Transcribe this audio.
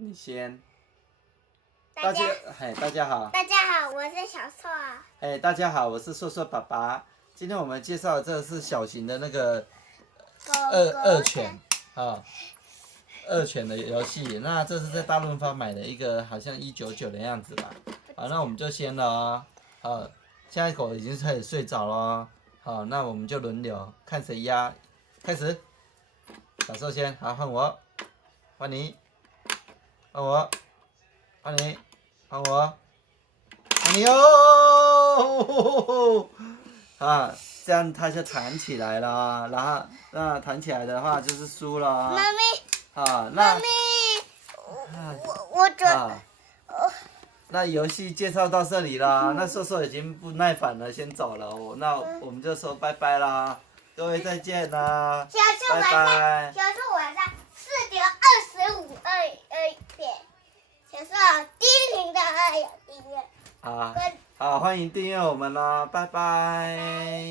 你先。大家大家好。大家好，我是小硕啊。大家好，我是硕硕爸爸。今天我们介绍的这个是小型的那个二犬啊，二犬的游戏。那这是在大润发买的一个，好像199的样子吧。好，那我们就先了哦。好，现在狗已经开始睡着了哦。好，那我们就轮流看谁压。开始，小兽先，好，换我，换你，换我，换你，换我。你哦，啊，这样它就弹起来了，然后那弹起来的话就是输了。妈咪，啊，那妈咪，我准。那游戏介绍到这里了，那瘦瘦已经不耐烦了，先走了哦。那我们就说拜拜啦，各位再见啦，拜拜。小树晚上4:25点，小树低频的有订阅。好，欢迎订阅我们啦，拜拜。